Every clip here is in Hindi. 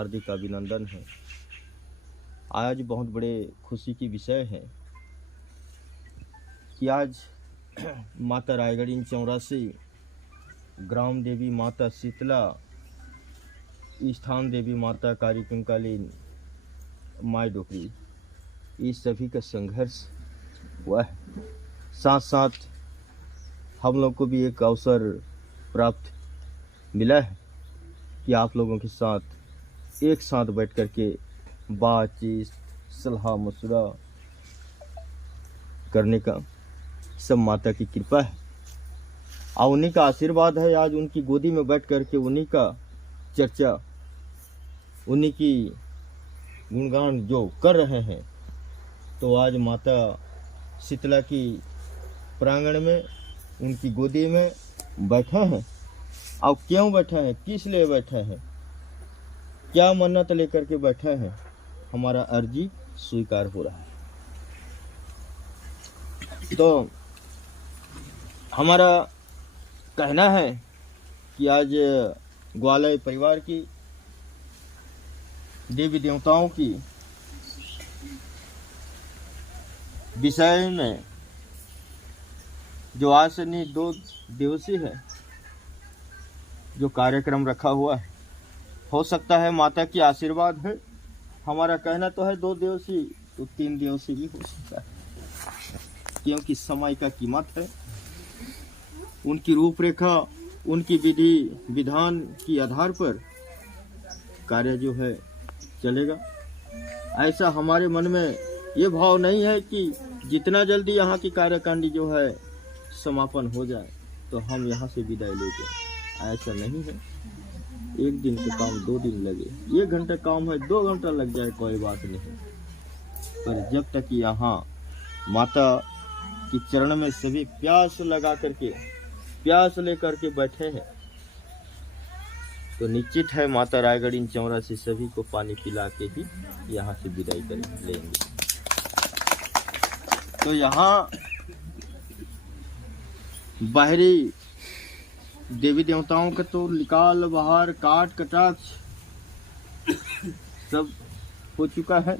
हार्दिक अभिनंदन है। आज बहुत बड़े खुशी की विषय है कि आज माता रायगढ़ चौरासी, ग्राम देवी माता शीतला, स्थान देवी माता कारी कंकालीन माई डोकरी, इस सभी का संघर्ष हुआ है। साथ साथ हम लोग को भी एक अवसर प्राप्त मिला है कि आप लोगों के साथ एक साथ बैठ कर के बातचीत, सलाह मशवरा करने का सब माता की कृपा है और उन्हीं का आशीर्वाद है। आज उनकी गोदी में बैठ कर के उन्हीं का चर्चा, उन्हीं की गुणगान जो कर रहे हैं, तो आज माता शीतला की प्रांगण में उनकी गोदी में बैठे हैं। और क्यों बैठे हैं, किस लिए बैठे हैं, क्या मन्नत लेकर के बैठे हैं, हमारा अर्जी स्वीकार हो रहा है। तो हमारा कहना है कि आज ग्वालय परिवार की देवी देवताओं की विषय में जो आज से नहीं 2 दिवसीय है जो कार्यक्रम रखा हुआ है, हो सकता है माता की आशीर्वाद है। हमारा कहना तो है 2 दिवसीय, तो 3 दिवसीय भी हो सकता है, क्योंकि समय का कीमत है। उनकी रूपरेखा, उनकी विधि विधान की आधार पर कार्य जो है चलेगा। ऐसा हमारे मन में ये भाव नहीं है कि जितना जल्दी यहाँ की कार्यकांडी जो है समापन हो जाए तो हम यहाँ से विदाई ले जाए, ऐसा नहीं है। 1 दिन का काम 2 दिन लगे, 1 घंटा काम है 2 घंटा लग जाए, कोई बात नहीं। पर जब तक यहाँ माता की चरण में सभी प्यास लगा करके, प्यास लेकर के बैठे हैं, तो निश्चित है माता रायगढ़ चौरासी सभी को पानी पिला के ही यहाँ से विदाई कर लेंगे। तो यहाँ बाहरी देवी देवताओं का तो निकाल बहार काट कटाक्ष सब हो चुका है,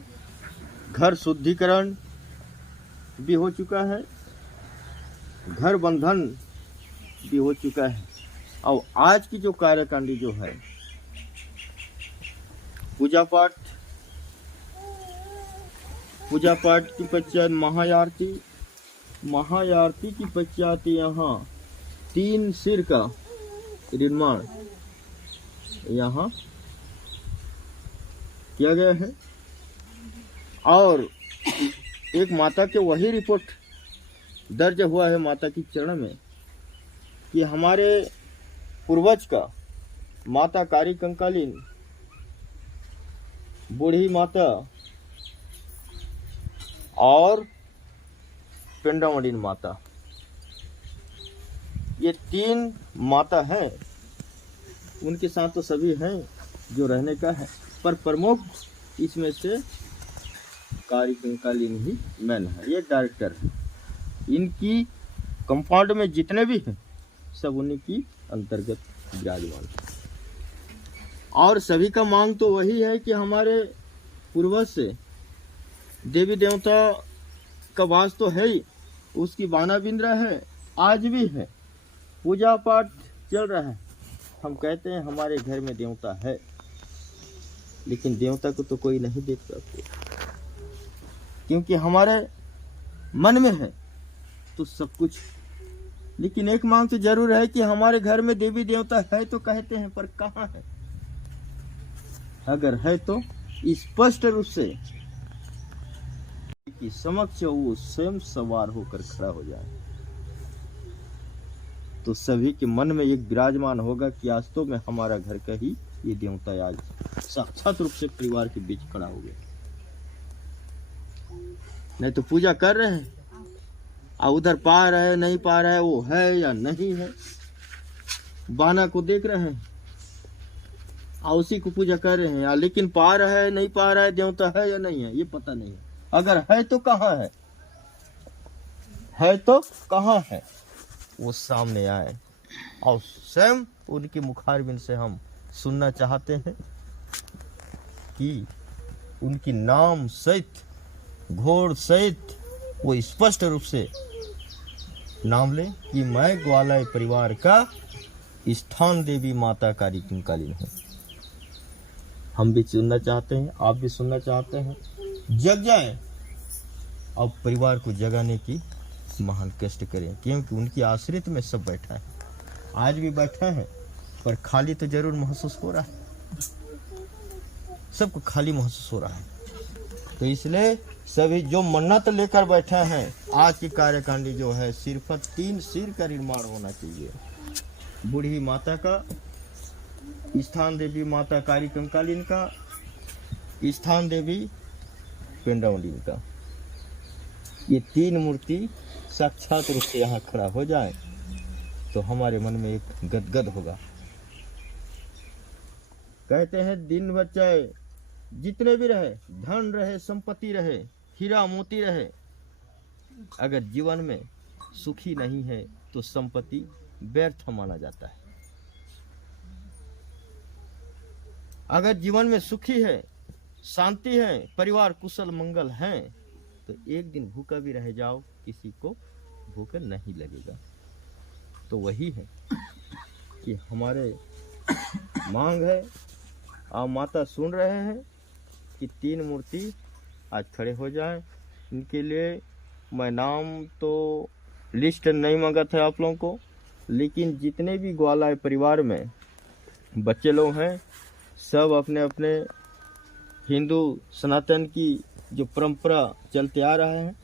घर शुद्धिकरण भी हो चुका है, घर बंधन भी हो चुका है। और आज की जो कार्यकांडी जो है, पूजा पाठ की पश्चात महाआरती की पश्चात यहाँ 3 सिर का निर्माण यहाँ किया गया है। और एक माता के वही रिपोर्ट दर्ज हुआ है माता की चरण में कि हमारे पूर्वज का माता कारी कंकालीन, बूढ़ी माता और पिंडामणि माता, ये 3 माता हैं। उनके साथ तो सभी हैं जो रहने का है, पर प्रमुख इसमें से कारी कंकालीन ही मैन है, ये डायरेक्टर है। इनकी कंपाउंड में जितने भी हैं सब उन्हीं की अंतर्गत विराजमान। और सभी का मांग तो वही है कि हमारे पूर्वज से देवी देवता का वास तो है ही, उसकी बाना बिंद्रा है, आज भी है, पूजा पाठ चल रहा है। हम कहते हैं हमारे घर में देवता है, लेकिन देवता को तो कोई नहीं देख सकते, क्योंकि हमारे मन में है तो सब कुछ। लेकिन एक मांग तो जरूर है कि हमारे घर में देवी देवता है तो कहते हैं, पर कहाँ है? अगर है तो स्पष्ट रूप से कि समक्ष वो स्वयं सवार होकर खड़ा हो जाए, तो सभी के मन में एक विराजमान होगा कि आज तो मैं हमारा घर का ही ये देवता आज साक्षात रूप से परिवार के बीच खड़ा हो गया। नहीं तो पूजा कर रहे हैं और उधर पा रहे हैं, नहीं पा रहे हैं, वो है या नहीं है, बाना को देख रहे हैं और उसी को पूजा कर रहे हैं, लेकिन पा रहा है नहीं पा रहा है, देवता है या नहीं है ये पता नहीं है। अगर है तो कहाँ है तो कहाँ है, वो सामने आए और स्वयं उनके मुखारबिंद से हम सुनना चाहते हैं। कि उनकी नाम सहित घोड़ सहित वो स्पष्ट रूप से नाम ले कि मैं ग्वालय परिवार का स्थान देवी माता कारी कंकालिन हूँ। हम भी सुनना चाहते हैं, आप भी सुनना चाहते हैं, जग जाएं। अब परिवार को जगाने की महान कष्ट करें, क्योंकि उनकी आश्रित में सब बैठा है। आज भी बैठा है, पर खाली तो जरूर महसूस हो रहा है, सबको खाली महसूस हो रहा है। तो इसलिए सभी जो मन्नत लेकर बैठे हैं, आज की कार्यकांडी जो है सिर्फ 3 सिर का निर्माण होना चाहिए। बूढ़ी माता का, स्थान देवी माता कारी कंकालिन का, स्थान देवी पेंडाउंडिन का, ये 3 मूर्ति साक्षात रूप से यहाँ खड़ा हो जाए तो हमारे मन में एक गदगद होगा। कहते हैं दिन भर चाहे जितने भी रहे, धन रहे, संपत्ति रहे, हीरा मोती रहे, अगर जीवन में सुखी नहीं है तो संपत्ति व्यर्थ माना जाता है। अगर जीवन में सुखी है, शांति है, परिवार कुशल मंगल है, तो एक दिन भूखा भी रह जाओ, किसी को भूख नहीं लगेगा। तो वही है कि हमारे मांग है, आप माता सुन रहे हैं कि 3 मूर्ति आज खड़े हो जाएं। इनके लिए मैं नाम तो लिस्ट नहीं मांगा था आप लोगों को, लेकिन जितने भी ग्वालय परिवार में बच्चे लोग हैं, सब अपने अपने हिंदू सनातन की जो परंपरा चलते आ रहा है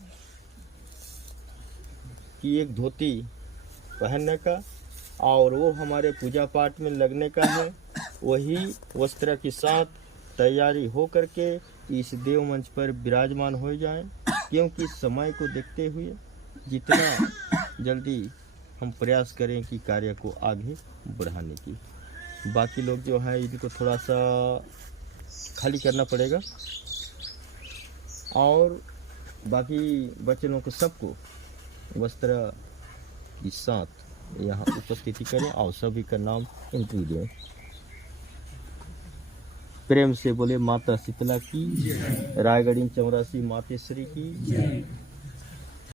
कि एक धोती पहनने का और वो हमारे पूजा पाठ में लगने का है, वही वस्त्र के साथ तैयारी हो करके इस देव मंच पर विराजमान हो जाएं, क्योंकि समय को देखते हुए जितना जल्दी हम प्रयास करें कि कार्य को आगे बढ़ाने की। बाकी लोग जो है इनको थोड़ा सा खाली करना पड़ेगा और बाकी बच्चे लोगों को सबको वस्त्र के साथ यहाँ उपस्थिति करें और सभी का नाम एंट्री दें। प्रेम से बोले माता शीतला की, रायगढ़ चौरासी मातेश्वरी की।